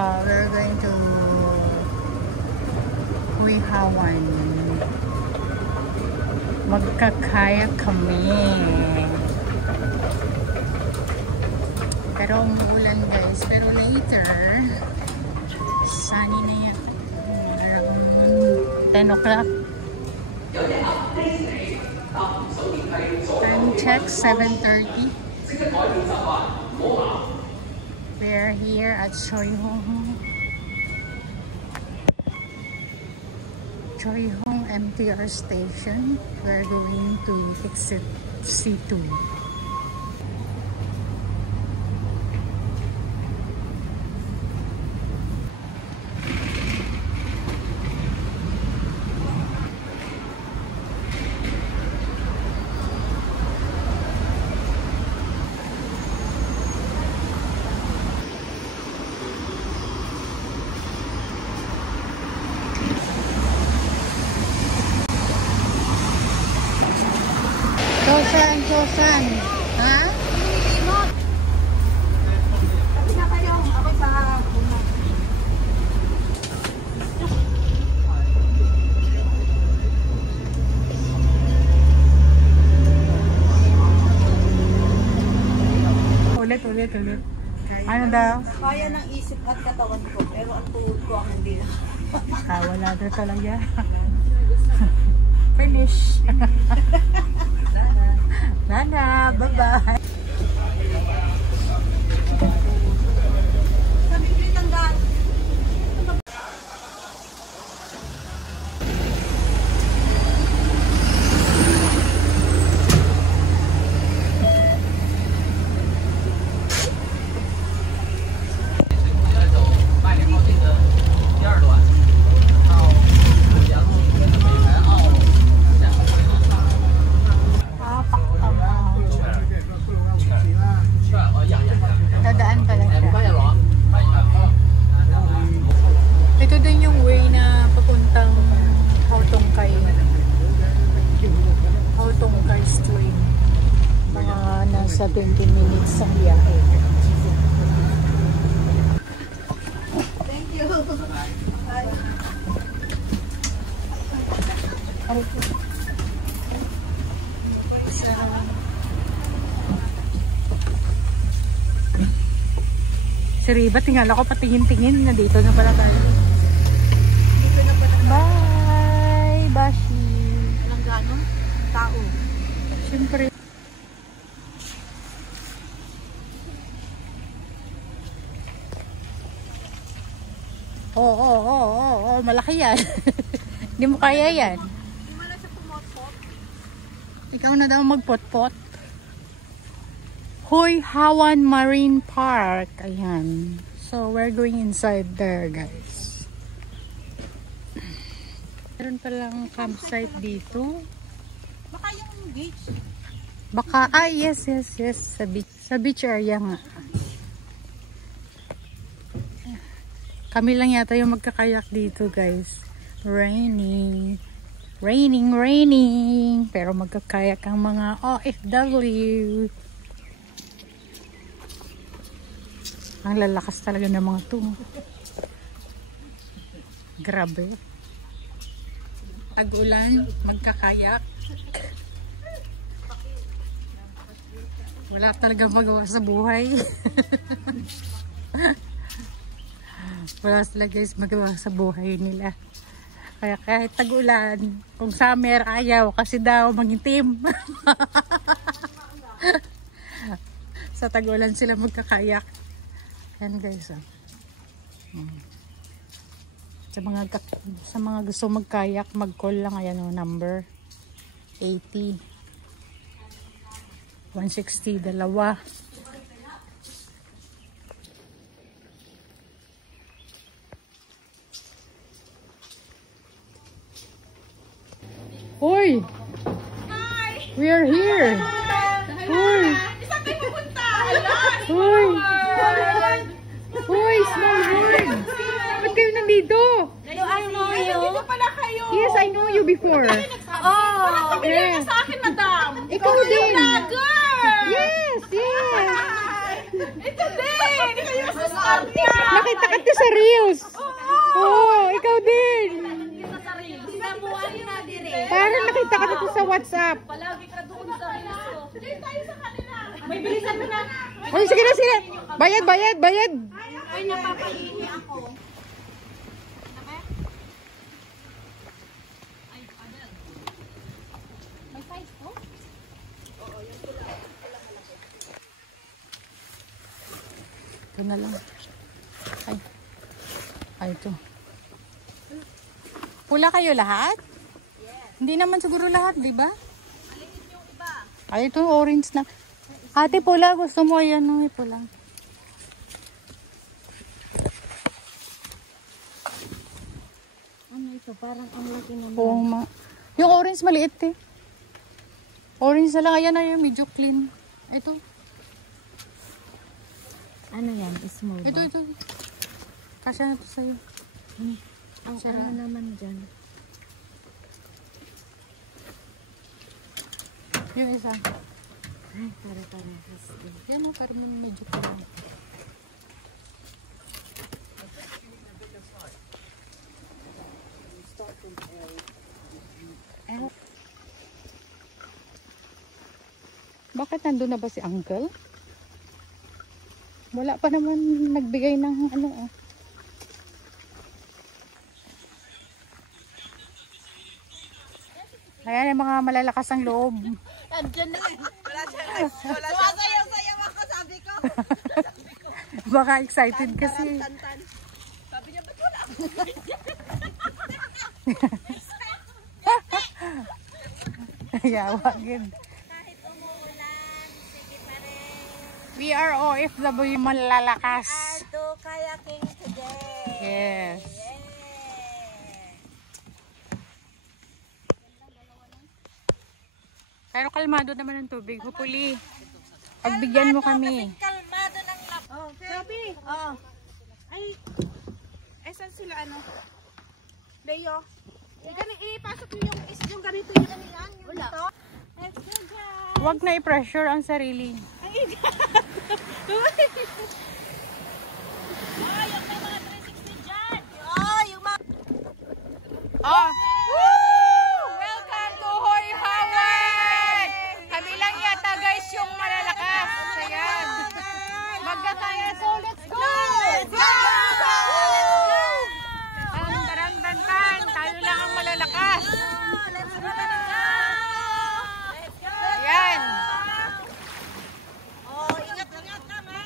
We're going to Huihawan. Magkakaya kami. Pero umuulan guys. Pero later, sunny na yan. Around 10 o'clock. Time check, 7:30. We're here at Choi Hong MTR station. We're going to exit C2. Josan. Ha? Sabi na kayo. Ako sa ulit. Ano daw? Kaya ng isip at katawan ko, pero ang tuhod ko ang hindi na. Wala na talaga. Finish. Nana, bye-bye. Sabi ko yung tanggal. Dadaan pala siya. Ito din yung way na papuntang Hautongkai Street. Mga nasa 20 minutes ang biyahe. Thank you. Si Riba, tingala ko patingin-tingin na dito na pala tayo. Dito na pala. Bye, Bashi. Walang gano'ng tao. Siyempre. Oo, malaki yan. Hindi mo kaya yan. Hindi mo na siya pumot-pot. Ikaw na daw magpot-pot. Huihawan Marine Park. Ayan. So, we're going inside there, guys. Meron palang campsite dito. Baka yung beach. Baka, yes. Sa beach area nga. Kami lang yata yung magkakayak dito, guys. Raining. Pero magkakayak ang mga OFW. Ang lalakas talaga ng mga to. Grabe. Tag-ulan, magkakayak. Wala talaga magawa sa buhay. Wala sila guys magawa sa buhay nila. Kaya kahit tag-ulan, kung summer ayaw kasi daw mangitim. Sa tag-ulan sila magkakayak. Yan guys. Sa mga gusto magkayak, mag-call lang. Ayan o, number 80 160 dalawa. Hoy! Hi! We are here! Hoy! Isang kayo pupunta! Hoy! Hoy! Small world! Ba't kayo nandito? I know you. Dito pala kayo. Yes, I know you before. Walang pamilya Yes. sa akin, madam. Ikaw din. Vlogger! Yes! Ito din! Hindi kayo masasarap niya! nakita ka to sa reels. Oo, ikaw din. Parang nakita ka to sa WhatsApp. Palagi ka doon sa reels ko. Diyan tayo sa kanila. May bilisan mo na. Ay, sige na, sige. Bayad, bayad, bayad. Ay, napapaihi ako. May size to? Ito na lang. Ay. Ay, ito. Pula kayo lahat? Yes. Hindi naman siguro lahat, di ba? Maliit yung iba. Ay, ito orange na. Ate, pula. Gusto mo yan, no? Pula. Ano ito? Parang ang laki naman. Oo, yung orange maliit eh. Orange na lang. Ayan na yung medyo clean. Ito. Ano yan? Small Ito, ito. Kasya na to sa'yo. Ang Sarap. ano naman dyan? Yung isa. Ay, para-parehas din. Yan o, parang medyo clean. Bakit nandun na ba si Uncle? Wala pa naman nagbigay ng ano oh. Ayan yung mga malalakas ang loob. Andyan na. Wala siya. Sumasayaw-sayaw ako, sabi ko. Baka excited kasi. Sabi niya, ba't wala ako? Yawagin. Kahit umuulan, sige pa rin. We are OFW malalakas. Ado kayaking today. Yes. Yeah. Pero kalmado naman ang tubig. Hopefully, pagbigyan mo kami. Kalmado ng lap. Oh, sabi. Oh. Ay, saan sila ano? Leo. Ipasok niyo yung ganito yung yan. Wala. Let's go guys. Huwag na i-pressure ang sarili. Ay, oh, yung may mga 360 dyan. Oh, yung mga... Oh! Welcome to Hoy Howard! Kami lang yata guys yung malalakas. Ayan. Magda tayo. So let's go! Let's go! Ang darang-dantan. Tayo lang ang malalakas. Let's go! Ayan. Oh, ingat-ingat ka, ma.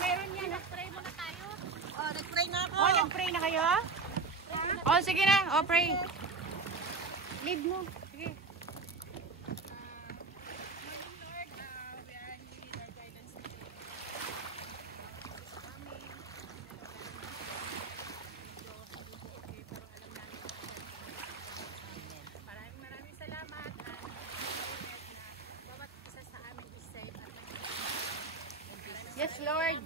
meron yan. Nag-try muna tayo. Oh, nag-pray na ako. Oh, nag-pray na kayo? Oh, sige na. Oh, pray. Lead mo. Sige. Maraming salamat at bawat isa sa amin is safe at Yes, Lord.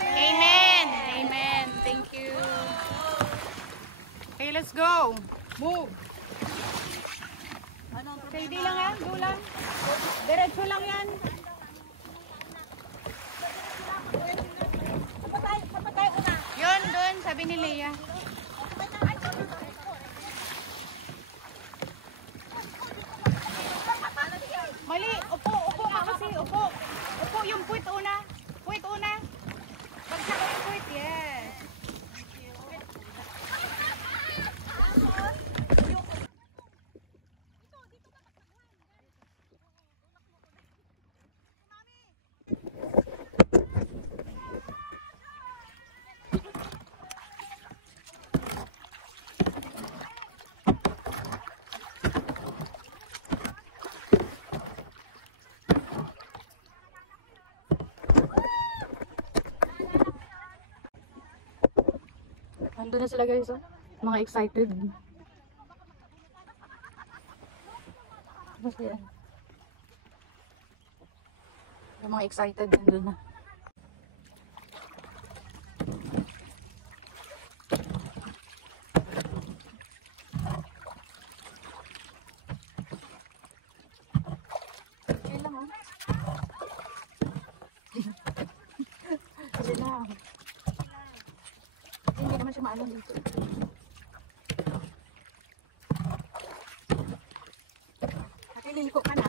Amen. Amen. Thank you. Okay, let's go. Move. Okay, di lang yan. Go lang. Diretso lang yan. Yun, doon. Sabi ni Leia. Mali. Upo, upo ka kasi. Upo. Upo yung puwit una. Puwit una. Bagsak yung puwit. Yes. Nandun na sila guys, oh. Mga excited. Ano sila? Yung mga excited nandun na. Okay lang, oh. Pwede na. Hindi naman siya maano dito. Ate, liliko ka na.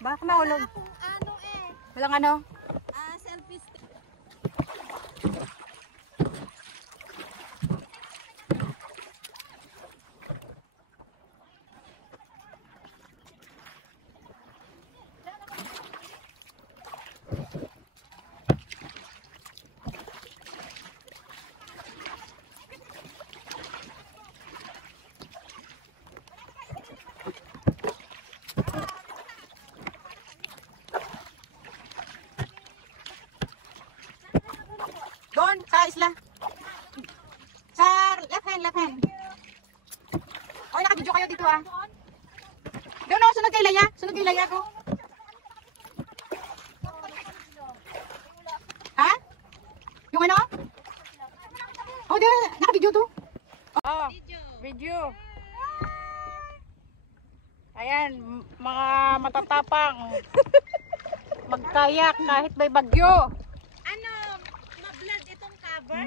Baka mahulog. Kung ano eh. Walang ano? Selfie stick. Doon, sa isla. Sa left hand, left hand. Oh, naka-video kayo dito ah. Doon oh, sunod kay Laya. Sunod kay Laya ko. Ha? Yung ano? Oh, di naka-video to. Oh, video. Ayan, mga matatapang. Magkayak kahit may bagyo. Ano? Ma-vlog itong cover?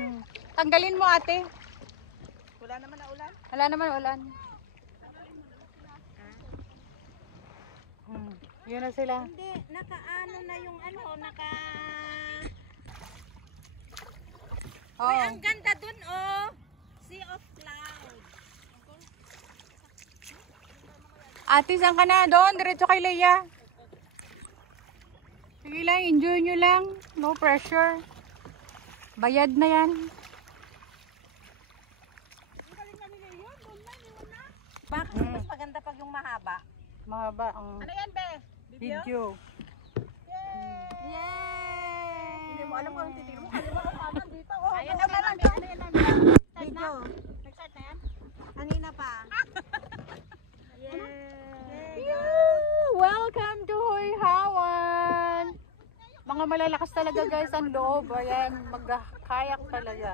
Tanggalin mo ate. Wala naman na ulan. Wala naman ulan. Yun na sila. Hindi, naka-ano na yung ano, naka... Oh. Uy, ang ganda dun oh. Sea of clouds. Ate, saan ka na? Doon, diretso kay Leia. Sige lang, enjoy nyo lang. No pressure. Bayad na yan. Bakit mas maganda pag yung mahaba? Mahaba ang Ano yan, be? video. Yay! Hindi mo alam kung anong titigil mo. Kasi mga paman dito. Oh, Ayan basta na, lang. mami. Ano yan, mami? Video. Nag-start na yan? Kanina pa. Welcome to Hoyhawan. Mga malalakas talaga guys ang loob. Ayan, magkayak talaga.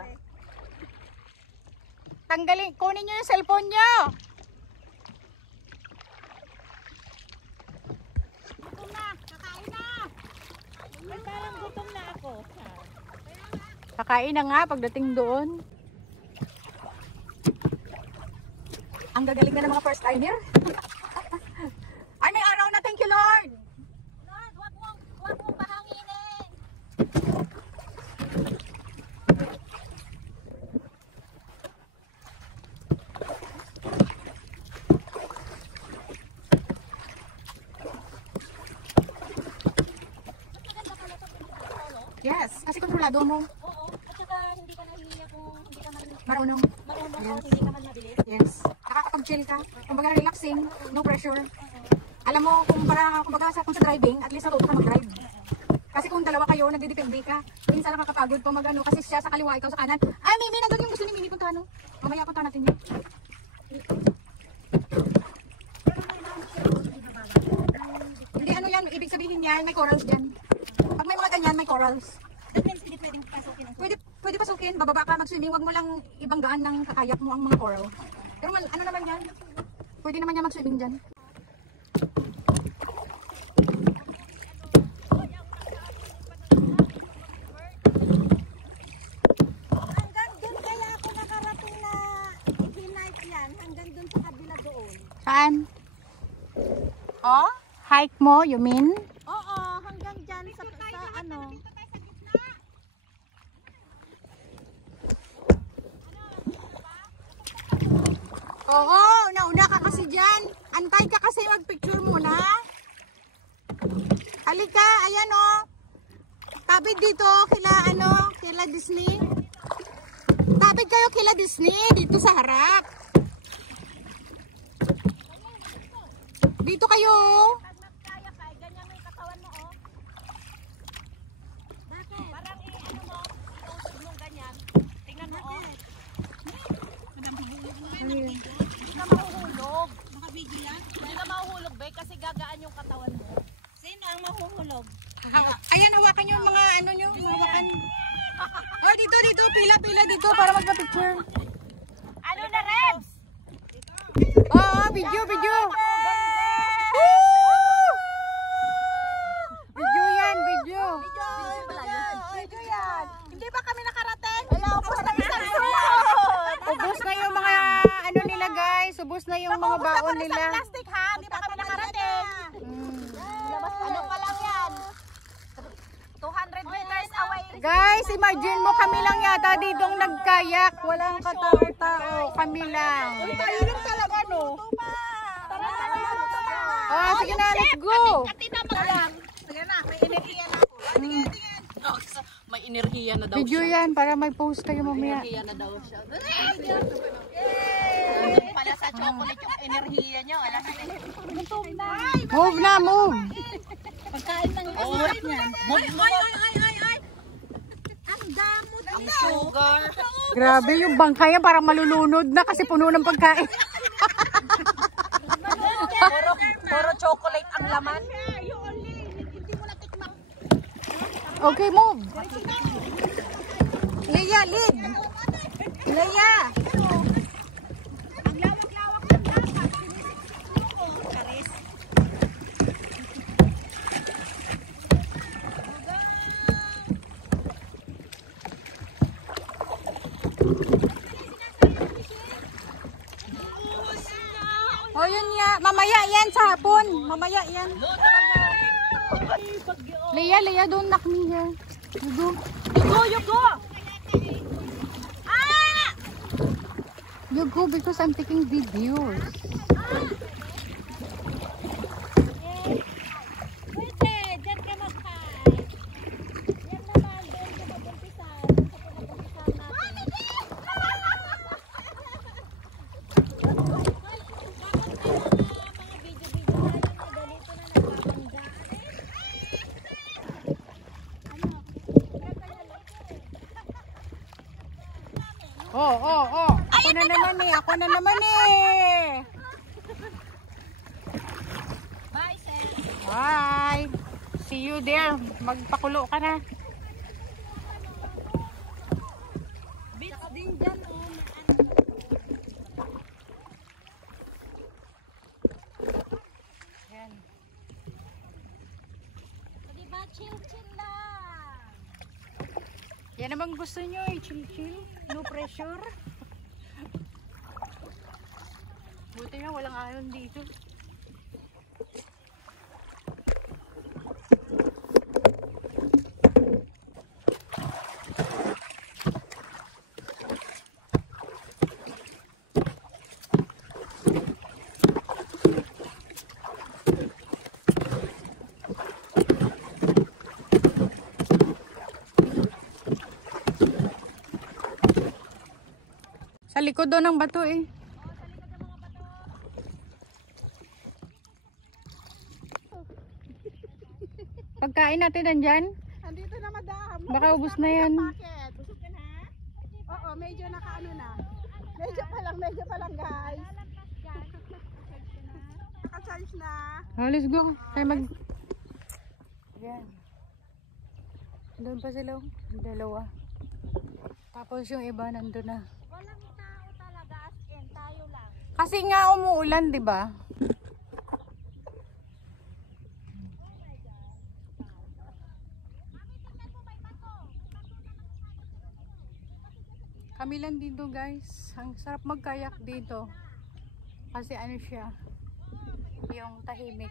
Tanggalin, kunin nyo yung cellphone nyo. Gutom na! Kakain na! Ay, parang gutom na ako. Kakain na nga pagdating doon. Ang gagaling na ng mga first timer. Ay, may araw na. Thank you, Lord. Lord, wag mong pahanginin. Yes, kasi kontrolado mo. Oo, at saka hindi ka nahihiya kung hindi ka Marunong. marunong Yes. o hindi ka man mabilis. Yes. Nakakapag-chill ka. Kumbaga relaxing, no pressure. Alam mo, kumbaga kung sa driving, at least natuto ka mag-drive. Kasi kung dalawa kayo, nagdidepende ka. Minsan nakakapagod pa mag-ano, kasi siya sa kaliwa, ikaw sa kanan. Ay, Mimi, nagagawin gusto ni Mimi punta ano. Mamaya punta natin yun. Hindi ano yan, ibig sabihin niyan, may corals dyan. Pag may mga ganyan, may corals. That means hindi pwedeng pasukin ang Pwede pasukin, bababa ka mag-swimming, wag mo lang ibanggaan ng kakayak mo ang mga coral. Pero ano naman yan? Pwede naman yan mag-swimming dyan. hanggang dun kaya ako nakarating na hinight yan. Hanggang dun sa kabila doon. Saan? Oh? Hike mo, you mean? Oo, hanggang dyan sa ano. Oo, nauna ka kasi dyan. Antay ka kasi mag-picture muna. Halika, ayan o. Tapid dito, kila Disney. Tapid kayo kila Disney, dito sa harap. Dito kayo. Pag magkaya ka, ganyan mo yung katawan mo, oh. Bakit? Parang ano mo, i-open mo ganyan. Tingnan mo, oh. Hindi ka mahuhulog. Nakabigil yan? Hindi ka mahuhulog, be, kasi gagaan yung katawan mo. Sino ang mahuhulog? Ayan, hawakan yung mga ano nyo. Hawakan. Oh, dito, pila dito para magpa-picture. Ano na, Rebs? Oo, video. plastic ha, hindi pa kami nakarating. Ano pa lang yan? 200 meters away. Guys, imagine mo kami lang yata ditong nagkayak. Walang katao-tao. Kami lang. Tayo lang talaga, no? Oh, sige na, let's go. Katinama ka lang. Sige na, may enerhiya na ako. Tingin. May enerhiya na daw Video yan para may post kayo mamaya. Enerhiya na daw siya. Pala sa chocolate yung enerhiya niya. Wala na Move na, move. pagkain ng ulit niyan. Ay. Ang damot ng sugar. Grabe yung bangkaya para malulunod na kasi puno ng pagkain. Puro chocolate ang laman. Okay, move. Leia, lead. Leia. Ang lawak-lawak ng dapat. Karis. Oh, yun ya. Mamaya yan sa hapon. Mamaya yan. Leia, don't knock me here. You go. You go. Ah! You go because I'm taking videos. Pwede, dyan ka mag-high. Yan naman, doon ka mag-umpisan. Sa pinag-umpisan natin. Oh. Ako na naman eh. Bye, sir. Bye. See you there. Magpakulo ka na. Beach din dyan, oh. Yan. Diba, chill-chill lang. Yan naman gusto nyo eh. Chill. No pressure. Buti na walang ayon dito. Sa likod doon ng bato eh. Pagkain natin nandyan. Andito na madam. Baka ubos na yan. Bakit? Busog ka na? Oo, medyo nakaano na. Medyo pa lang guys. Naka-charge na. Oh, let's go. Tayo mag... Yan. Doon pa sila. Dalawa. Tapos yung iba nandun na. Walang tao talaga, as in, tayo lang. Kasi nga umuulan, di ba? Kami lang dito guys. Ang sarap magkayak dito. Kasi ano siya, yung tahimik.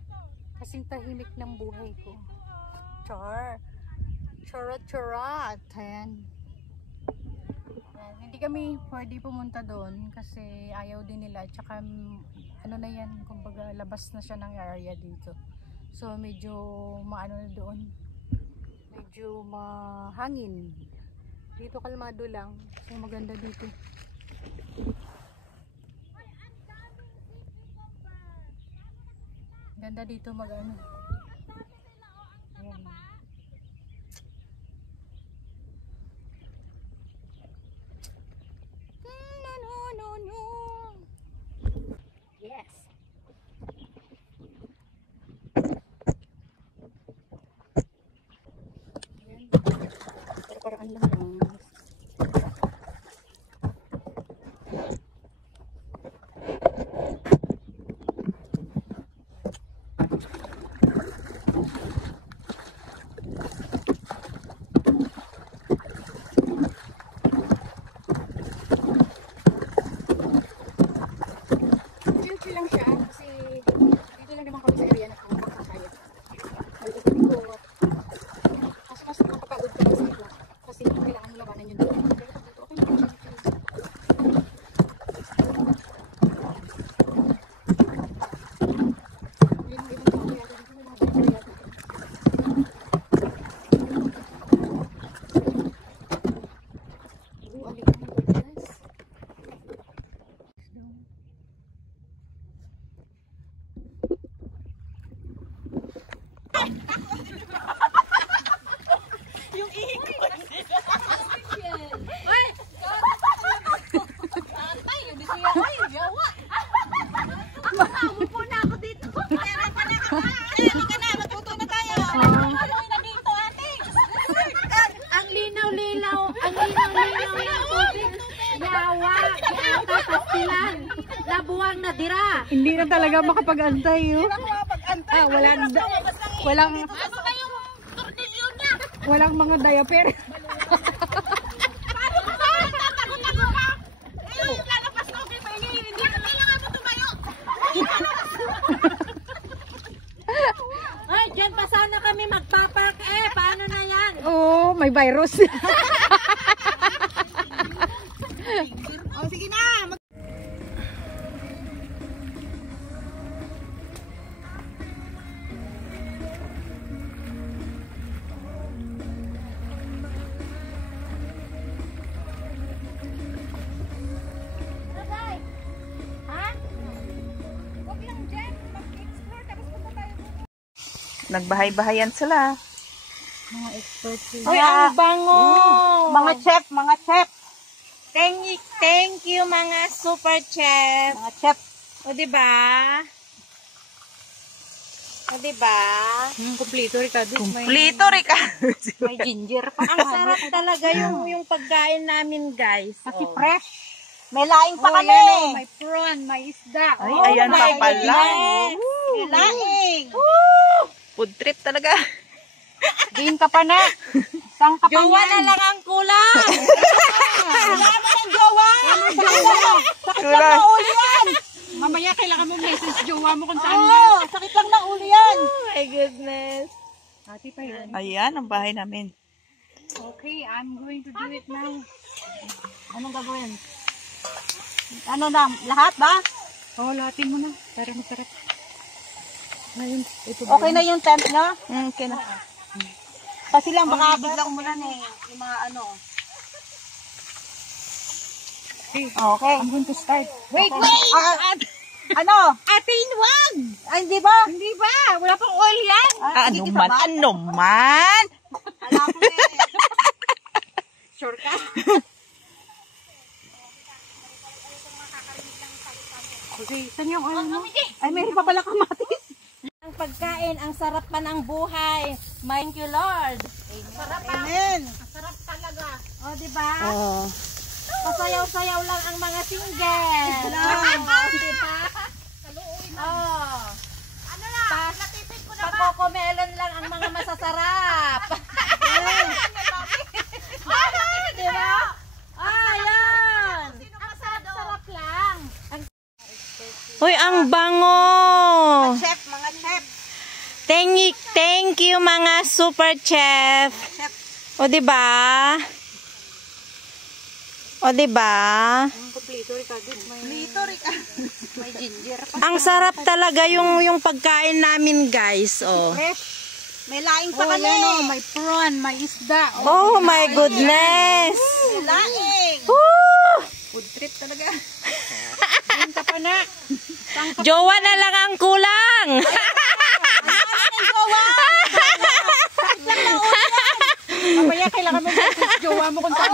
Kasing tahimik ng buhay ko. Charot. Ayan. Hindi kami pwede pumunta doon kasi ayaw din nila. Tsaka ano na yan, kumbaga labas na siya ng area dito. So medyo maano na doon. Medyo mahangin. Dito kalmado lang. So maganda dito. Ganda dito mag-ano. Ayan. No. Yes. Ayan. Parang lang. Chill lang siya kasi Halika na, matuto na tayo. Haluin na dito, ate. Ang linaw-linaw ng tubig. Yawa, yata, pastilan. Labuang na dira. Hindi na talaga makapag-antay yun. Walang mga diaper. Ay, dyan pa sana kami magpapark eh. Paano na yan? Oo, may virus. Sige na. Nagbahay-bahayan sila. Ay, ang bango. Mga chef. Thank you mga super chef. Mga chef. O diba? Kompleto, Ricardo. Kumplito, Ricardo. May ginger pa. Ang sarap talaga yung pagkain namin, guys. Kasi Oh. fresh. May laing pa kami. May prawn, may isda. Ay, ayan pa pala. May laing. Food trip talaga. Diin ka pa na. Sang ka pa Jowa na lang ang kulang. Wala mo ng jowa. Sakit lang na ulo yan. Mamaya kailangan mo message jowa mo kung saan Oo, sakit lang na ulo yan. Oh my goodness. Ate pa yan. Ayan, ang bahay namin. Okay, I'm going to do it now. Anong gagawin? Ano na, lahat ba? Oo, lahatin mo na. Para masarap. Ngayon, ito ba? Okay na yung tent nyo? Okay na. Kasi lang baka biglang umulan eh. Yung mga ano. Okay. I'm going to start. Wait! Ano? Atin, wag! Ay, hindi ba? Hindi ba? Wala pang oil yan. Ano man? Alam ko eh. Sure ka? Okay, saan yung oil mo? Ay, meron pa pala kamatis. Ang pagkain, ang sarap pa ng buhay. Thank you, Lord. Sarap pa. Amen. Sarap talaga. O, diba? Oh. Pasayaw-sayaw lang ang mga single. O, diba? Oh. Ano na? Natipid ko na ba? Pakokomelon lang ang mga masasarap. Diba? Ayan. Sino masarap lang? Uy, ang bango. Mga chef. Thank you mga super chef. O diba? Kompleto, Ricardo. May ginger pa. Ang sarap talaga yung pagkain namin, guys. Oh. May laing Oh, yan o, may prawn, may isda. Oh my goodness. May laing. Woo! Food trip talaga. Diin ka pa na. Jowa na lang ang kulang. Mamaya kailangan mo message jowa mo kung saan.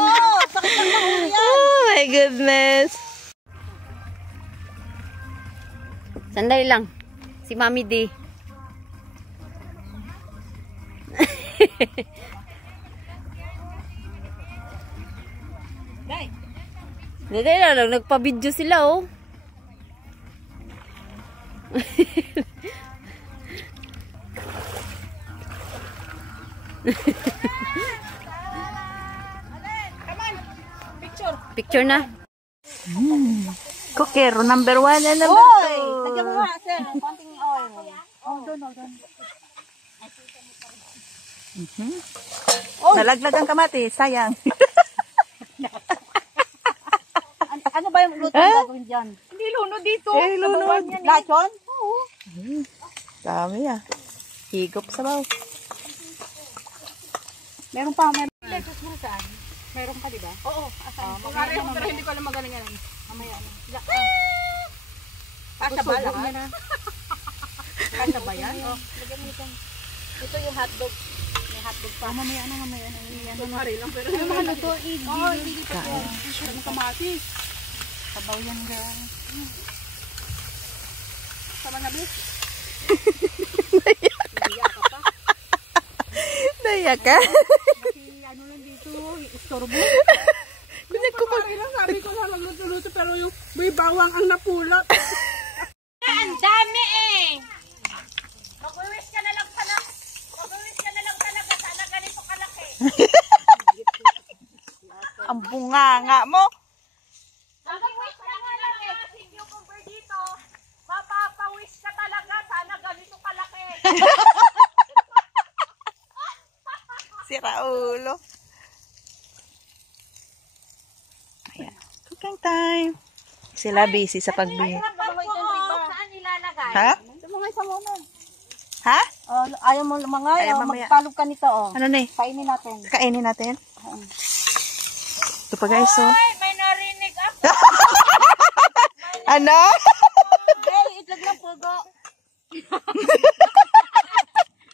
Sakit lang na ulo yan. Oh my goodness. Sandali lang. Si Mami D. Dali lang, nagpa-video sila oh. Picture na. Kokero, number 1 and number 2. Lagyan mo nga, sir. Konting oil. Nalaglag ang kamatis, sayang. Ano ba yung luto na gagawin dyan? Hindi lunod dito. Lunod. Lachon? Dami ah. Higop sa baw. Meron pa, meron. Meron pa, di ba? Oo. Mamaya, pero hindi ko alam magaling yan. Mamaya. Kasha ba lahat? Kasha ba yan? Ito yung hotdog. May hotdog pa. Mamaya na. Kunwari lang, pero yung mga luto, hindi pa po. Ang kamatis. Sabaw yan, girl. Sama na, bis. Nag-aaya ka. Ano lang dito, istorbo. Kumari lang, sabi ko na magluto-luto pero yung may bawang ang napulot. Ang dami eh. Mag-wish ka na lang pala. Mag-wish ka na lang talaga. Sana ganito kalaki. Ang bunganga mo. Mag-wish ka na lang eh. Kasi cucumber dito. Mapapawish ka talaga. Sana ganito kalaki. Sira ulo. Ayan. Cooking time. Sila busy sa pagbili. Saan nilalagay? Ha? Lumangay sa muna. Ha? Ayaw mo lumangay, Ayaw, mamaya. magpalog ka nito. Ano na eh? Kainin natin. Kainin natin. Ito pa guys, so. Ay, may narinig ako. Ano? Hey, itlog ng pugo.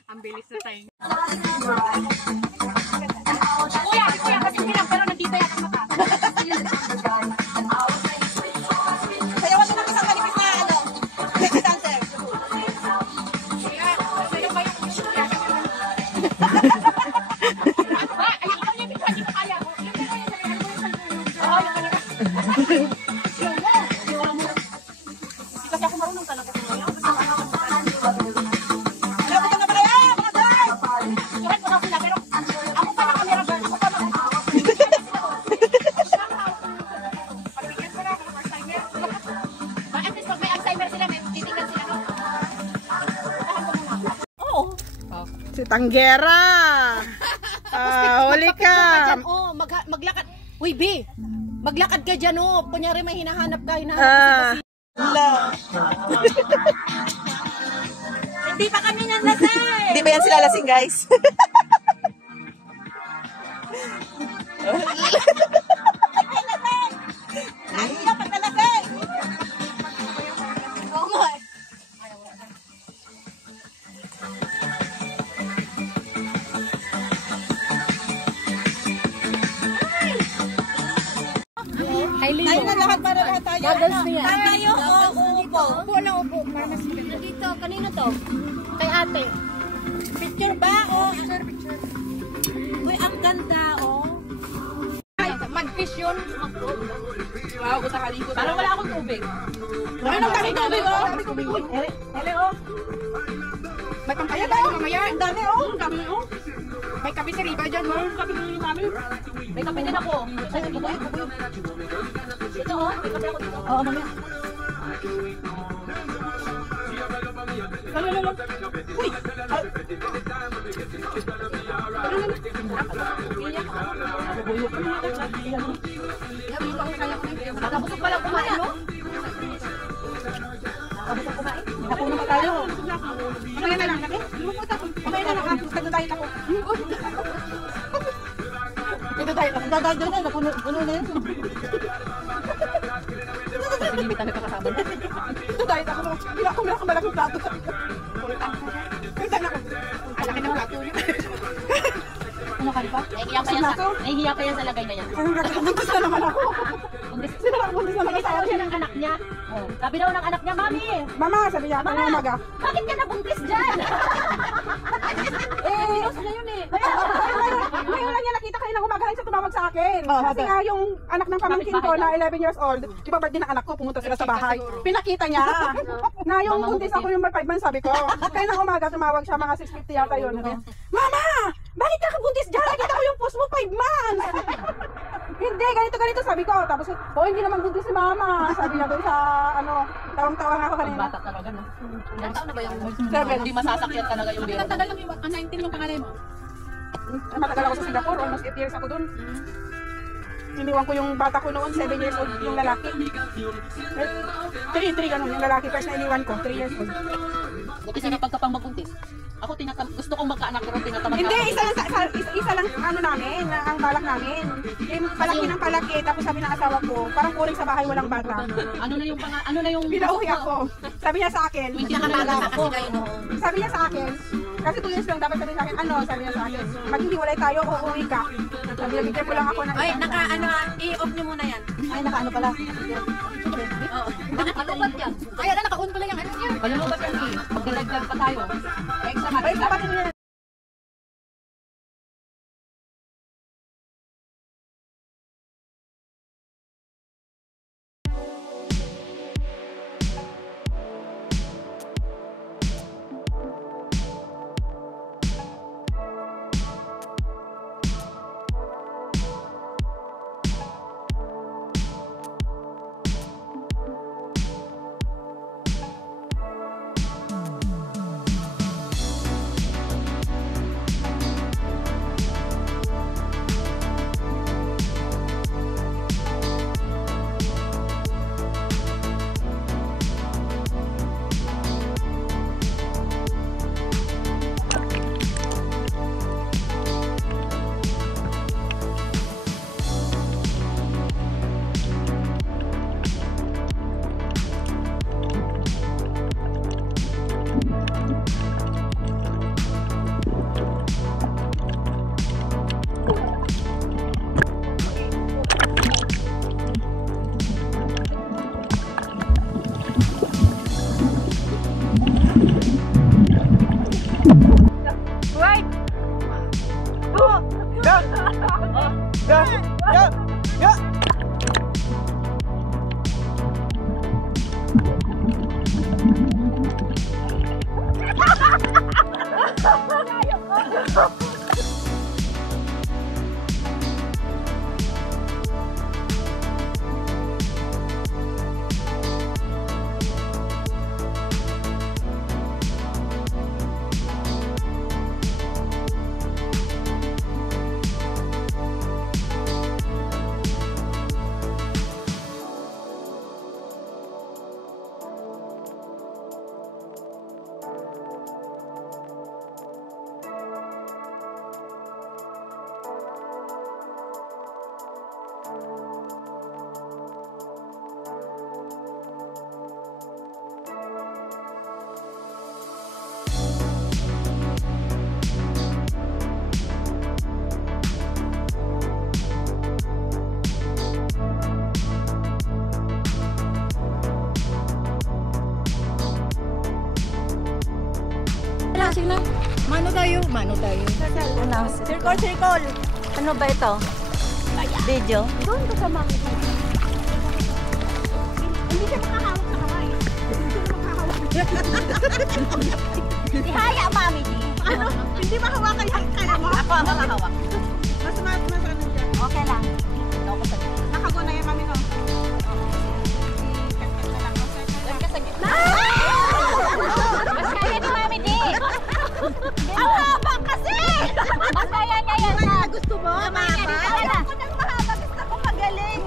Ang bilis na tayo. Kuya, kasi bilang, pero nandito yan ang mata. Sayawan mo ng isang kalipis na ano. Sexy dancer. Kaya, sa'yo ba yung ayun ko yung hindi ko kaya. Kasi ako marunong talaga. Labo ka na pala yan, mga guys! Kahit wala sila, pero ako pa na camera girl. Ako pa na. Pagbigyan ko na ako ng Alzheimer. At least pag may Alzheimer sila, may titingnan sila. No? Si Tanggera! Huli ka! Oh, maglakad. Uy, B! Maglakad ka dyan, oh. Kunyari may hinahanap ka, Hindi pa kami nalasay. Hindi ba yan sila lasing guys? Nahiya pa talaga eh! Tayo na lahat para lahat tayo. Tayo, upo. Upo lang, upo. Para mas nandito, kanino to? Kay ate. Picture ba? Oh, picture. Uy, ang ganda, oh. Mag-fish yun. Wow, gusto ka ligo. Parang wala akong tubig. Ay, ang dami tubig oh! Ang dami tubig oh! Hele oh! May pampaya tayo mamaya. Ang dami oh! Ang dami oh! May kape si Riva dyan. Ang dami tubig namin. May kape din ako. Ay, bubuyo. Ito, oh. May kape ako dito. Oo, mamaya. Lalo. Uy! Nakabusog pala kumain, no? Nakabusog kumain. Napuno pa tayo. Mamaya na lang natin. Mamaya na lang. Nagdadayit ako. Nagdadayit na. Napuno na yun. Pinimit ang nakakasama. Nagdadayit ako. Bila ako malaking plato. Pinsan ako. Alaki ng plato niya. Ano ka ba? Nahihiya pa yan sa lagay na yan. Buntis na naman ako. Buntis na naman Sabi ako. siya ng anak niya. Sabi daw ng anak niya, Mami, Mama, sabi niya, ano umaga? bakit ka nabuntis dyan? Pinost na yun eh. Ngayon lang niya nakita kayo ng umaga siya tumawag sa akin. Kasi nga yung anak ng pamangkin ko na 11 years old, di ba birthday ng anak ko, pumunta sila sa bahay. Pinakita niya na yung buntis ako yung may 5 months, sabi ko. Kaya ng umaga tumawag siya, mga 6:50 yata yun. Mama! Bakit ka kabuntis dyan? Nakita ko yung post mo 5 months! Hindi, ganito sabi ko. Tapos, hindi naman buntis si mama. Sabi niya doon sa, tawang-tawa nga ako kanina. Bata talaga, no? Ilang taon na ba yung 7. Hindi masasakyan talaga yung biro. Tagal lang yung 19 yung pangalan mo. Matagal ako sa Singapore, almost 8 years ako doon. Iniwan ko yung bata ko noon, 7 years old yung lalaki. 3 ganun, yung lalaki first na iniwan ko, 3 years old. Buti sana pagkapang magbuntis. Ako gusto kong magkaanak pero tinatamad Hindi, ako. isa lang ano namin, ang balak namin. Yung palaki ng palaki, tapos sabi ng asawa ko, parang kuring sa bahay walang bata. Ano na yung Pinauwi ako. Sabi niya sa akin, pinakalaga ako. sabi niya sa akin, kasi 2 years lang dapat sabi sa akin, sabi niya sa akin, maghihiwalay tayo o uuwi ka. Sabi niya, bigyan mo lang ako ng Ay, i-off niyo muna yan. Ay, naka pala. Oo. Nakalubat yan. Ay, naka-on pala yung ano niya. Kalulubat yan eh. Magdadagdag pa tayo. Extra Ay, dapat Mano tayo? Ano? Circle. Ano ba ito? Video? Doon ka sa mami. Hindi siya makahawak sa kamay. Ihaya, mami. Ano? Hindi mahawakan yung kaya mo? Ako ang makahawak. Mas ano dyan? Okay lang. Ako sa gitna. Nakago na yung mami ko. I-cut na lang. Doon ka sa gitna. Mas kaya ni mami di. Ang haba kasi! Mas kaya niya yan. Ano na gusto mo? Ayaw ko ng mahaba. Gusto ko magaling.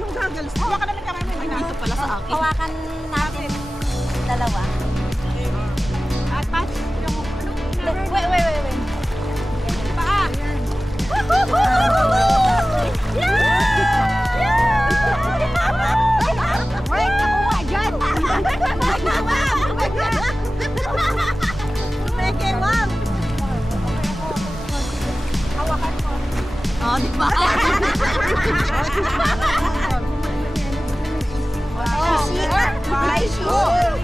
Yung goggles. Hawa ka naman kamay mo. Dito pala sa akin. Hawakan natin dalawa. At patch yung ano? Wait. Paa. Wait, nakuha dyan! Tumekewam. Hawakan mo. Oh, di ba? Bye, sure!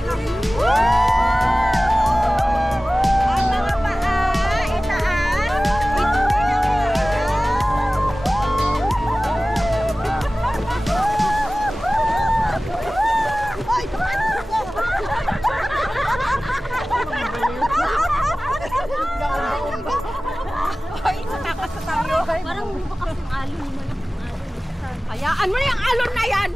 Ang mga paa, itaas. Parang bukas yung alon mo. Hayaan mo na yung alon na yan.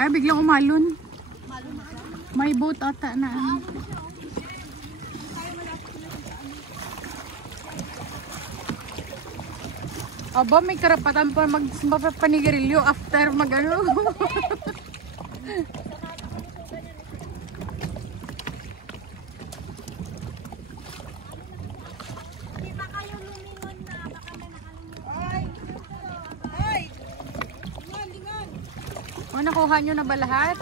Ay, biglang umalon. May boat ata na. Aba, may karapatan pa magpapanigarilyo after mag-ano. Di ba kayo lumingon na? Baka may nakalimutan. O, nakuha nyo na ba lahat?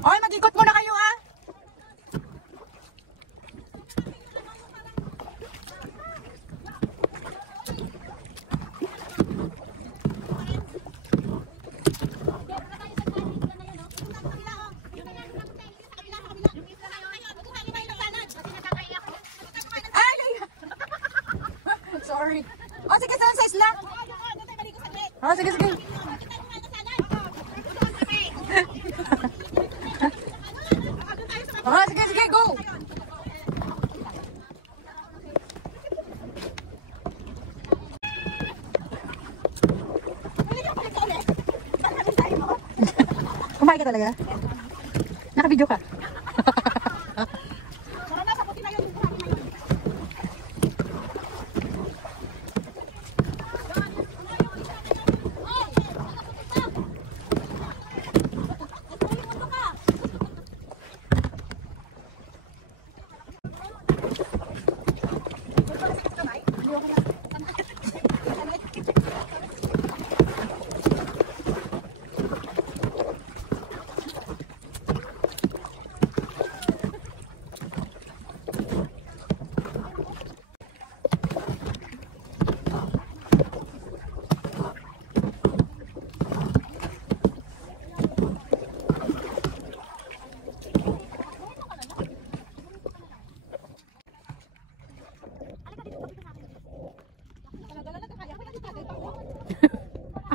Oy, mag-ikot muna kayo, ha? Oh, sige, sige. Oh, sige, sige, go. Kumain ka talaga? Naka-video ka?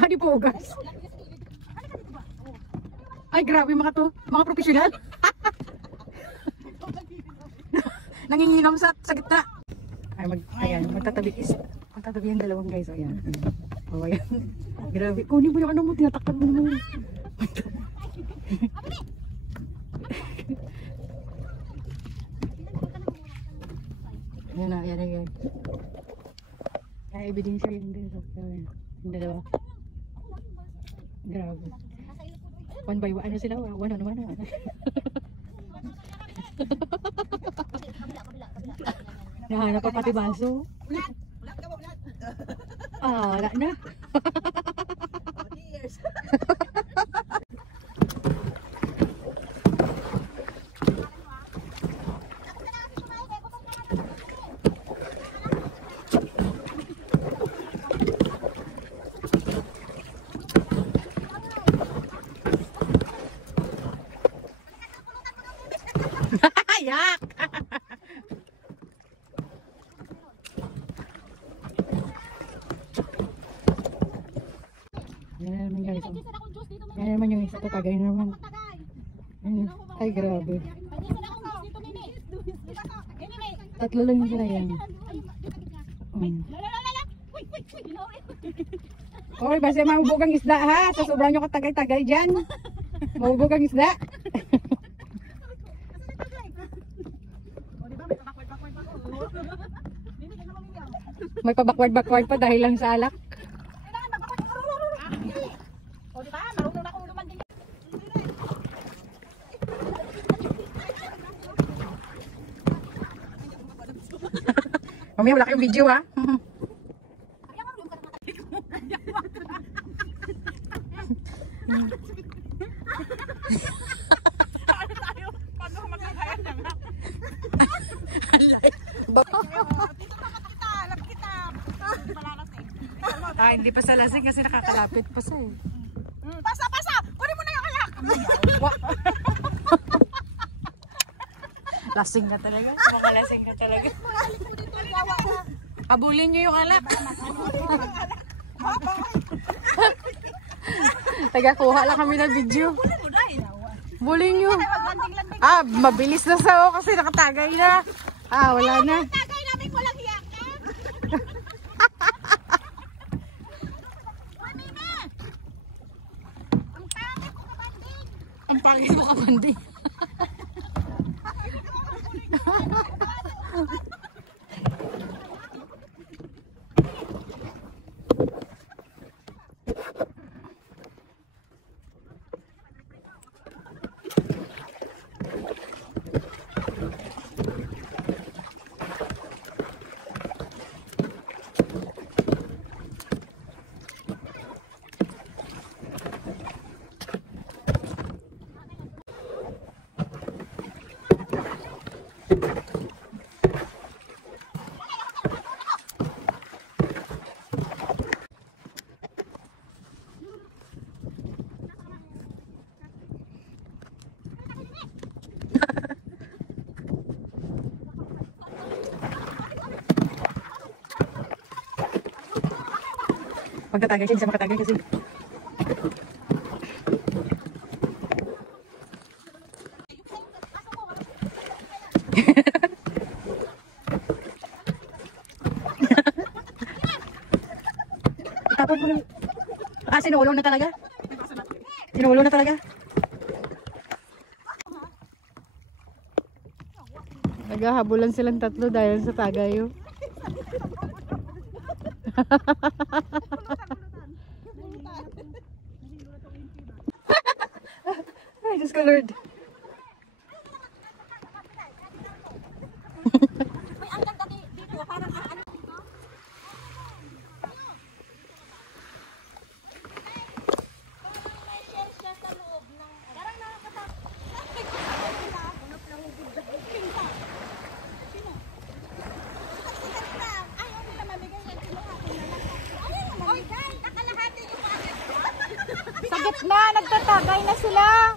Di po ugas. Ay, grabe mga to. Mga profesional. Nanginginom sa gitna. Ay, ayan, magtatabi yung dalawang guys. Ayan. Oh, ayan. Grabe. Kunin mo yung ano mo, tinatakpan mo naman. Ayan na, ayan. Ay, ebidensya yun din. Yung dalawa. Grabe. One by one, ano sila? One on one. Nahanap pa pati baso. Ah, wala na. Yak! Yan naman guys. Yan naman yung isa tatagay naman. Ay grabe. Tatlo lang yung sila yan. Oy, basta mahubog ang isda ha. Sa sobrang nyo katagay-tagay dyan. Mahubog ang isda. May pa-backward pa dahil lang sa alak. O diba? Marunong na akong lumanding. Mamaya wala kayong video ha. Ah, hindi pa sa lasing kasi nakakalapit pa sa eh. Pasa! Kunin mo na yung ayak! Lasing na talaga. Makalasing na talaga. Pabulin nyo yung alak. Taga-kuha lang kami ng video. Bulin nyo. Ah, mabilis na sa o kasi nakatagay na. Ah, wala na. Tagay namin walang hiyakan. Ang pangit mo kabanding. Pag natagay siya, hindi siya makatagay kasi. Tapos mo na. Ah, sinulo na talaga? Sinulo na talaga? Naghahabulan silang tatlo dahil sa tagayo. Ay, Diyos ko Lord. May shell siya sa loob ng... Parang nakakatakot. Sa gitna, nagtatagay na sila.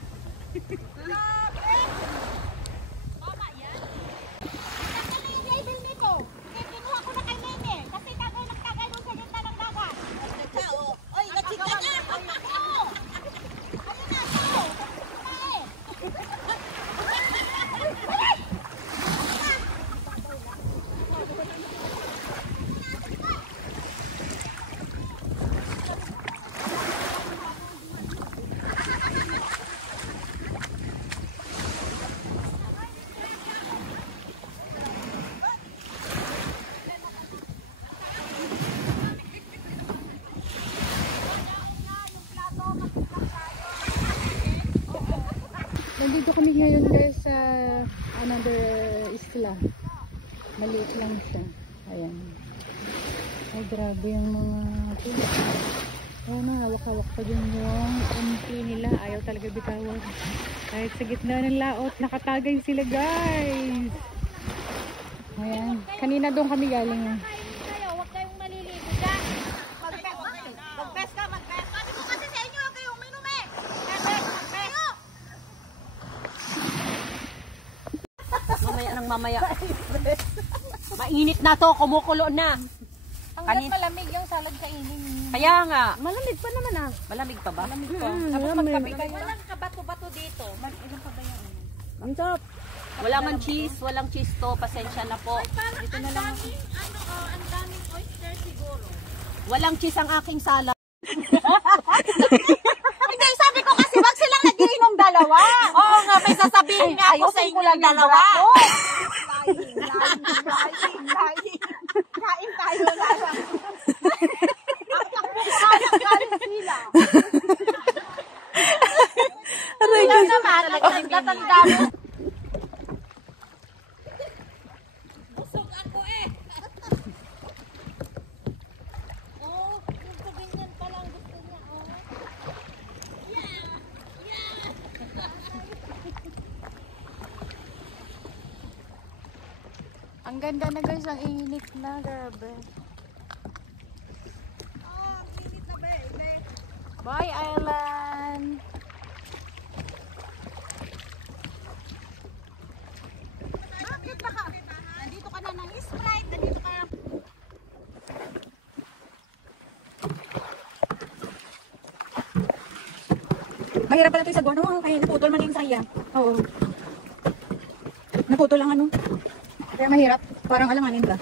Mama, yan. Nasaan na yung label nito? Kinuha ko na kay Nene. Kasi tagay ng tagay doon sa gitna ng dagat. Oy, nagchika na! Ayun na, ito! Nandito kami ngayon guys sa another isla. Maliit lang siya. Ayan. Ay grabe yung mga ito. Ayan na, hawak-hawak pa din yung MP nila. Ayaw talaga bitawan. Kahit sa gitna ng laot, nakatagay sila guys. Ayan. Kanina doon kami galing. Kayo, huwag kayong maliligo dyan. Mag-best ka, mag-best. Sabi ko kasi sa inyo, huwag kayong uminom eh. Mag-best. Mamaya nang mamaya. Mainit na to, kumukulo na. Hanggang malamig yung salad kainin. Kaya nga. Malamig pa naman ah. Malamig pa ba? Malamig pa. Tapos magkape kayo. Walang kabato-bato dito. Ilan pa ba yan? Ang top. Wala man cheese, walang cheese to. Pasensya na po. Dito na lang. Ang daming oyster siguro. Walang cheese ang aking salad. Hindi, sabi ko kasi wag silang nagiinom dalawa. Oo nga, may sasabihin nga ako sa inyo lang dalawa. Lying. Kain tayo na lang. Aray ko. Naman, nagtatanda mo. Busog ako eh. Oh, yung ganyan pa lang gusto niya. Oh. Ang ganda na guys, ang init na. Grabe. Bye Island! Bakit baka? Nandito ka na ng Sprite, nandito ka na. Mahirap pala ito sa guano. Kaya naputol man yung saya. Oo. Naputol lang ano. Kaya mahirap. Parang alanganin ba?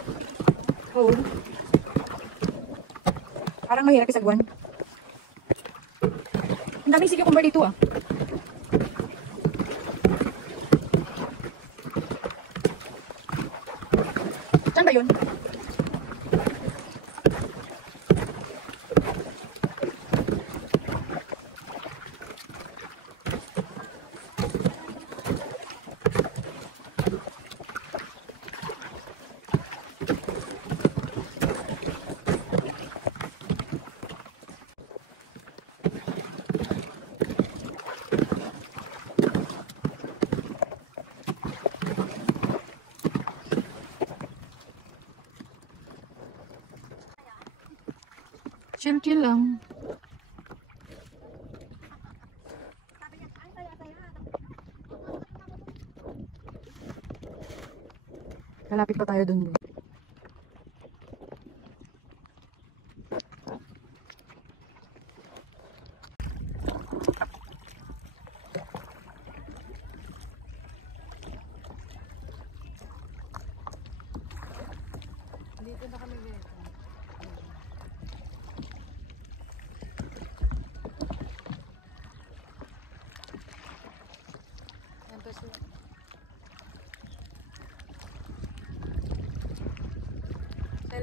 Oo. Parang mahirap yung sagwan. Ang daming sige kumbar dito ah. Saan ba yun? Chill lang. Malapit pa tayo dun.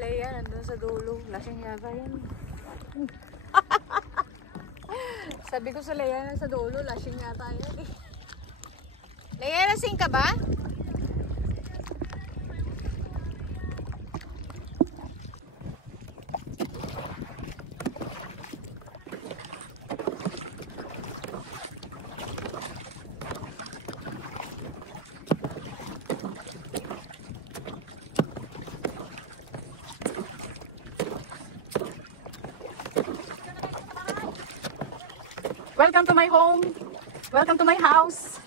Leia, nandun sa dulo. Lasing yata yan. Sabi ko sa Leia, nasa dulo, lasing yata yan. Leia, lasing ka ba? Welcome to my home. Welcome to my house.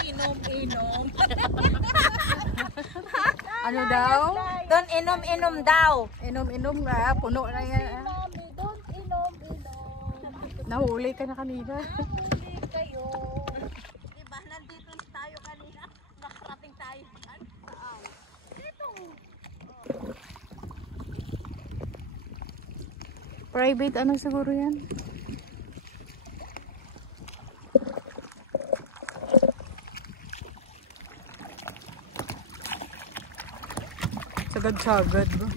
Inom-inom. Ano daw? Doon inom-inom daw. Inom-inom nga, puno na yan. Doon inom-inom. Nahuli ka na kanina. Huli kayo. Diba, nandito tayo kanina. Nakarating tayo. Dito. Private ano siguro yan? Sagad-sagad ba?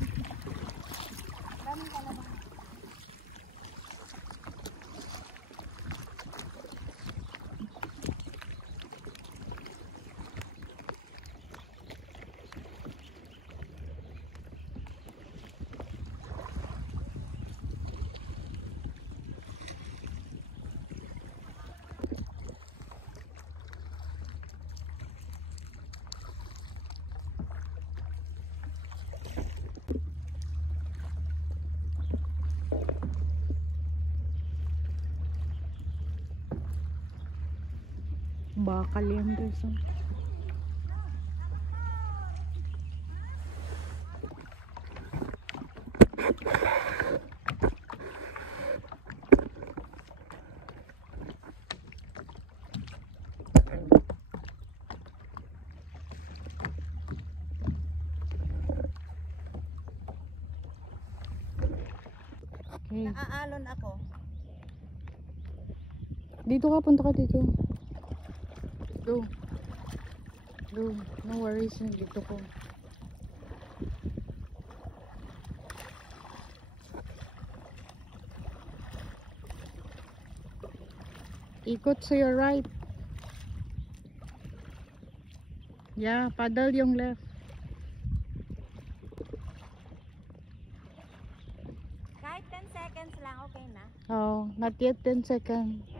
Bakal yan guys. Oh. Okay. Naaalon ako. Dito ka, punta ka dito. Go. Go. No worries. Dito ko. Ikot sa your right. Yeah, paddle yung left. Kahit 10 seconds lang, okay na. Oh, not yet 10 seconds.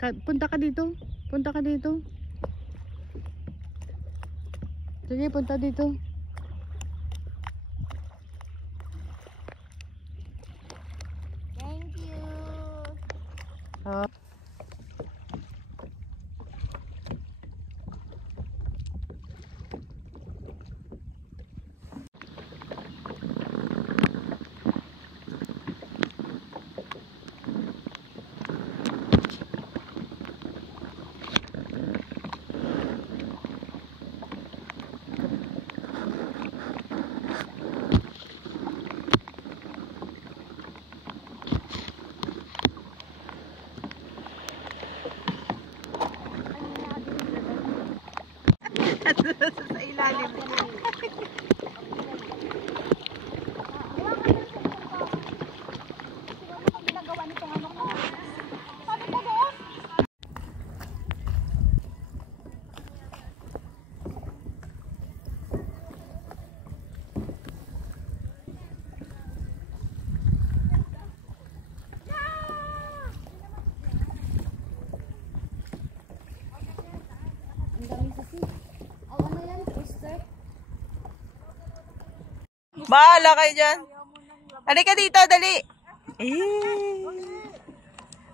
Punta ka dito. Punta ka dito. Sige, punta dito. Thank you. Oh. Sa ilalim. Bahala kayo dyan. Dali ka dito, dali.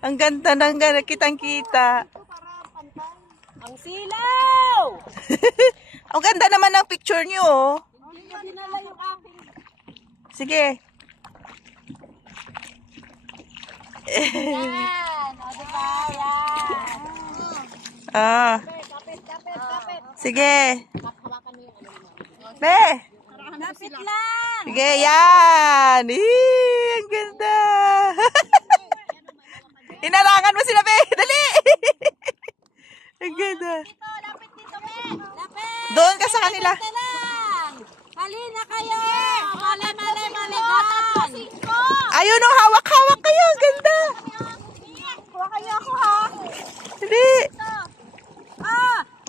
Ang ganda ng kitang-kita. Ang silaw! Ang ganda naman ng picture nyo, oh. Sige. Yan. O, diba? Yan. Ah. Kapit, kapit, kapit. Sige. Hawakan mo yung ano mo. Be. lang. Sige, yan. Ang ganda. Inarangan mo sila, be. Dali. Ang ganda. Dito, lapit dito, be. Lapit. Doon ka sa kanila. Dito lang. Halina kayo. Mali. Ayun, no, hawak-hawak kayo. Ang ganda. Kuha kayo ako, ha? Dali.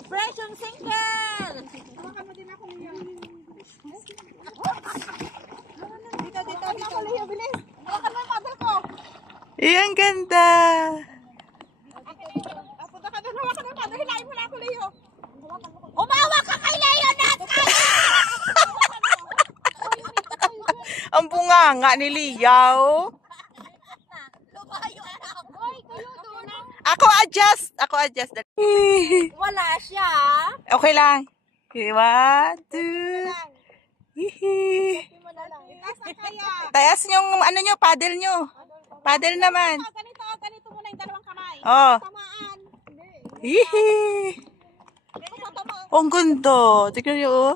Fresh yung single. Dito. Liyo, bilis. Hawakan mo yung mother ko. Ang ganda. Punta ka doon, hawakan mo yung mother. Hilahin mo na ako, Liyo. Umawa ka kay Leo natin! Ang bunganga ni Liyaw. Lumayo na ako. Hoy, kayo doon. Ako adjust. Wala siya. Okay lang. 1, 2. Hihi. Taas yung ano nyo, paddle nyo. Paddle naman. Ganito muna yung dalawang kamay. Oh. Tamaan. Hihi. Ang ganda. Tignan nyo, oh.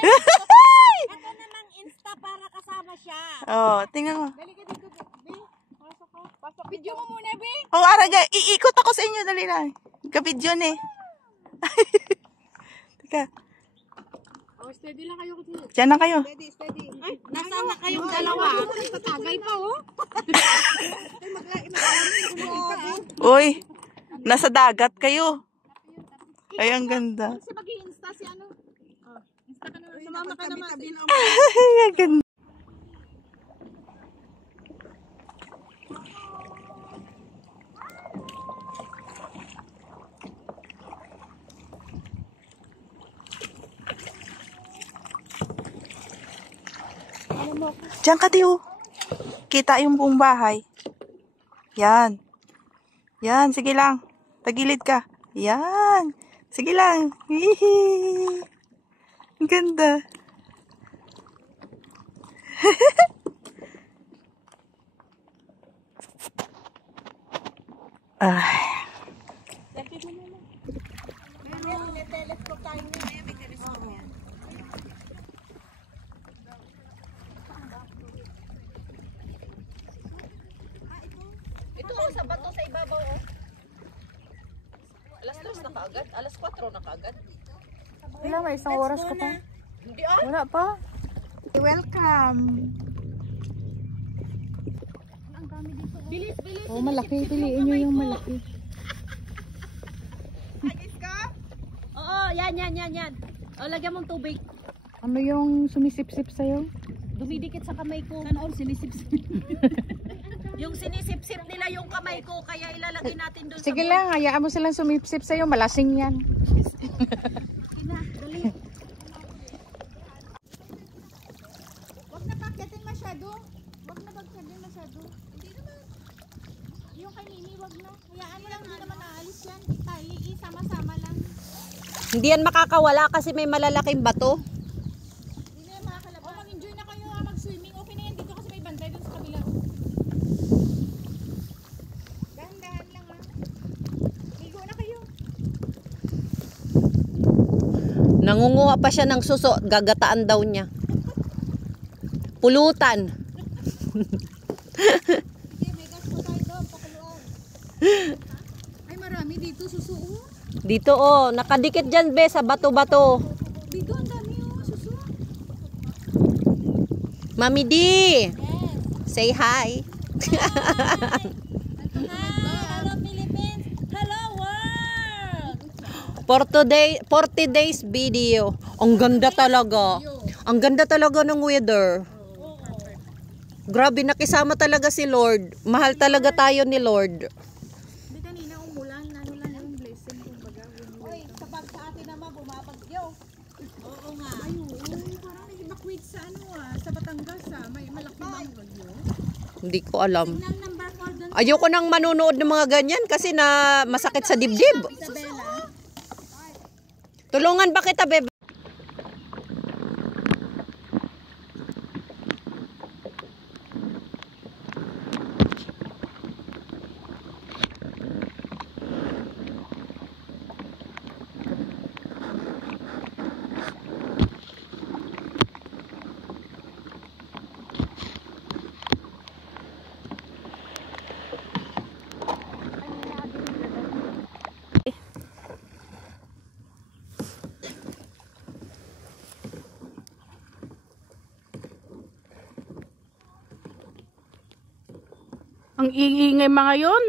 Ito namang Insta para kasama siya. Oh, tingnan mo. Dali ka dito, Be. Pasok. Video mo muna, Be. Oh, Araga, iikot ako sa inyo. Dali lang. Ka-video na eh. Teka. Oh, steady lang kayo. Diyan na kayo. Steady. Ay, nasama kayong dalawa. Tatagay pa, oh. Uy, nasa dagat kayo. Ay, ang ganda. Kasi mag-i-insta si ano. Insta ka naman. Sumama ka naman. Ay, ang ganda. Diyan ka, Tiyo. Kita yung buong bahay. Yan. Yan, sige lang. Tagilid ka. Yan. Sige lang. Hihi. Ang ganda. Ay. Ito sa bato sa ibabaw, oh. Alas 2 na kaagad. Alas 4 na kaagad. Wala, may isang oras ka pa. Hindi ah. Wala pa. Welcome. Oh, malaki. Piliin nyo yung malaki. Oo, yan. O, lagyan mong tubig. Ano yung sumisip-sip sa'yo? Dumidikit sa kamay ko. Saan sinisip-sip? Yung sinisip-sip nila yung kamay ko, kaya ilalagay natin doon Sige lang, hayaan mo silang sumipsip sa'yo. Malasing yan. Huwag na pagkatin masyado. Huwag na pagkatin masyado. Hindi naman. Yung kay Nini, huwag na. Hayaan mo lang, hindi naman naalis yan. Tayo, isama-sama lang. Hindi yan makakawala kasi may malalaking bato. Hindi na yan makakalabas. O, mag-enjoy na kayo mag-swimming. Okay na yan dito kasi may bantay dun sa kabila. Dahan-dahan lang ha. Ligo na kayo. Nangunguha pa siya ng suso, gagataan daw niya. Pulutan. Sige, may gas po tayo doon, pakuluan. Ay, marami dito. Susuo. Dito oh, nakadikit dyan be sa bato-bato. Dito, ang dami, oh. Susuo. Mami D, say hi. Hello Philippines. Hello world. 40 days video. Ang ganda talaga. Ang ganda talaga ng weather. Grabe, nakisama talaga si Lord. Mahal talaga tayo ni Lord. Hindi kanina umulan. Ano lang yung blessing kung baga. Oy, kapag sa atin naman bumabagyo. Oo nga. Ay, oo. Parang may evacuate sa ano sa Batangas May malaki bang bagyo. Hindi ko alam. Nang number 4 doon. Ayoko nang manonood ng mga ganyan kasi na masakit sa dibdib. Isabela. Tulungan ba kita, bebe? Ang iingay mga yun.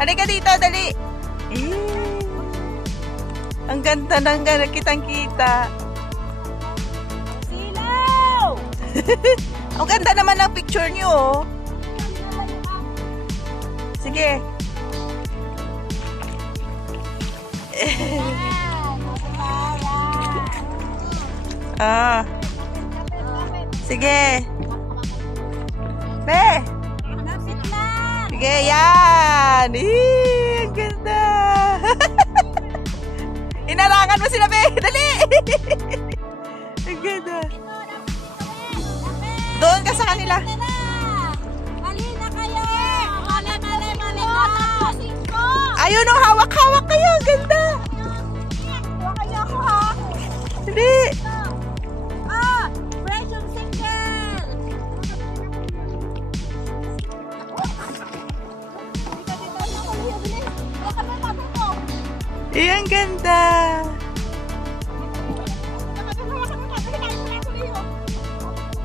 Halika dito, dali. Ang ganda ng kitang-kita. Silaw! Ang ganda naman ng picture niyo, oh. Sige. Ah. Sige. Be. Lapit lang! Sige, yan. Ang ganda. Inarangan mo sila, Be. Dali. Ang ganda. Doon ka sa kanila. Mali na kayo! Mali! Ayun, oh, hawak-hawak kayo. Ang ganda. Huwag kayo ako ha! Dali. Pressure single! Ang ganda.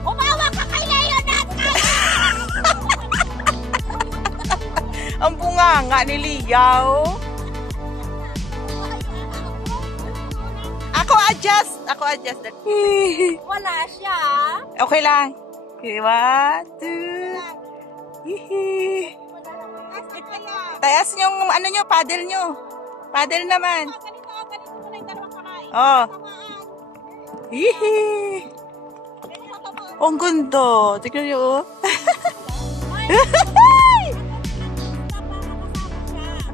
Umawa ka kay Leonat! Ang bunganga ni Liao. Ako adjust. Wala siya. Okay lang. Okay, 1, 2. Hihi. Tayas yung ano nyo, paddle nyo. Paddle naman. Ganito mo na yung dalawang kamay. Oh. Hihi. Oh, ang ganda. Tignan nyo, oh.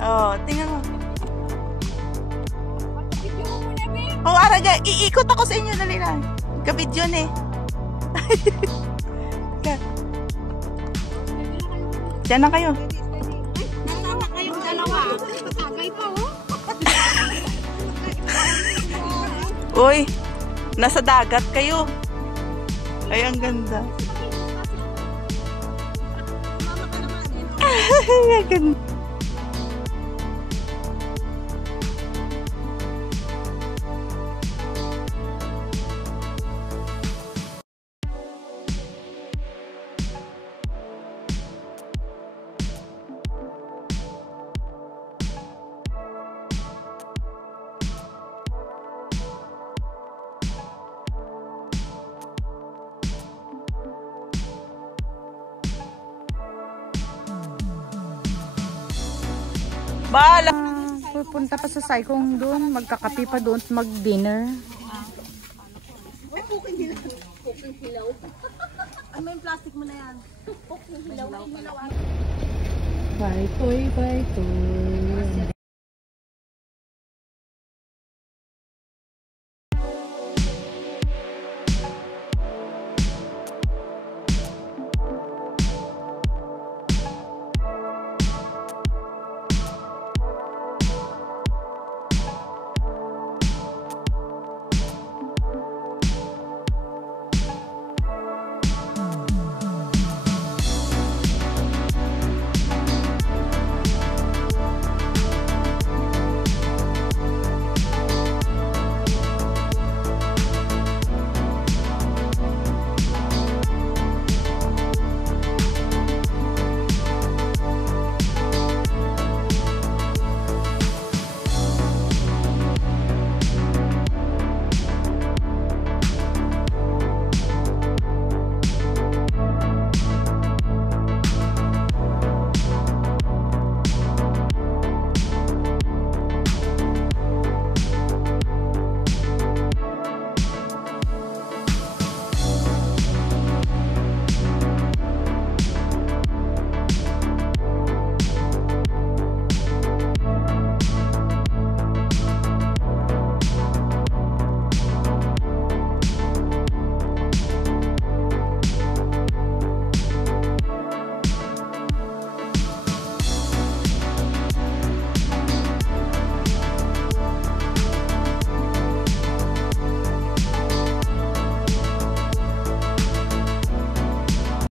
Oh, tingnan mo. Oh, araga, iikot ako sa inyo, dali lang. Kabidyo na eh. Diyan na kayo. Nasama kayong dalawa. Patagay pa, oh. Uy, nasa dagat kayo. Ay, ang ganda. Ang ganda. Bala. Pupunta pa sa Saikong doon, magkakape pa doon, mag-dinner. Ano yung plastic mo na yan? Bye, toy, bye, toy.